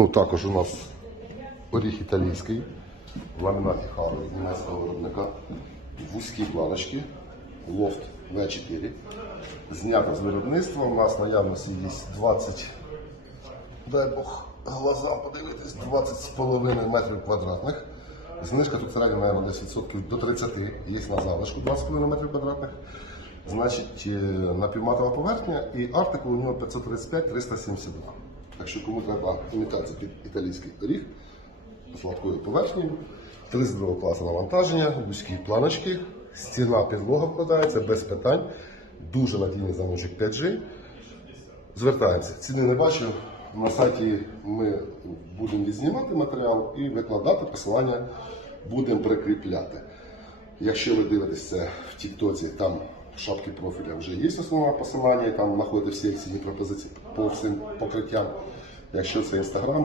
Ну, також у нас оріх італійський, ламінаті від німецького виробника, вузькі планочки, лофт В4. Знято з виробництва. У нас наявності є 20, дай Бог глазам подивитись, 20 з половиною метрів квадратних. Знижка тут середня, мабуть, десь відсотків до 30 є на залишку 20,5 метрів квадратних. Значить, е, напівматова поверхня і артикул у нього 535-372. Так що кому треба імітація під італійський оріг з гладкою поверхнею, 32 класу навантаження, вузькі планочки, стіна підлога вкладається без питань, дуже надійний замочок 5G. Звертаємося. Ціни не бачу. На сайті ми будемо відзнімати матеріал і викладати посилання будемо прикріпляти. Якщо ви дивитеся в Тіктоці, там в шапці профіля вже є основне посилання, і там знаходите всі акційні пропозиції по всім покриттям. Якщо це інстаграм,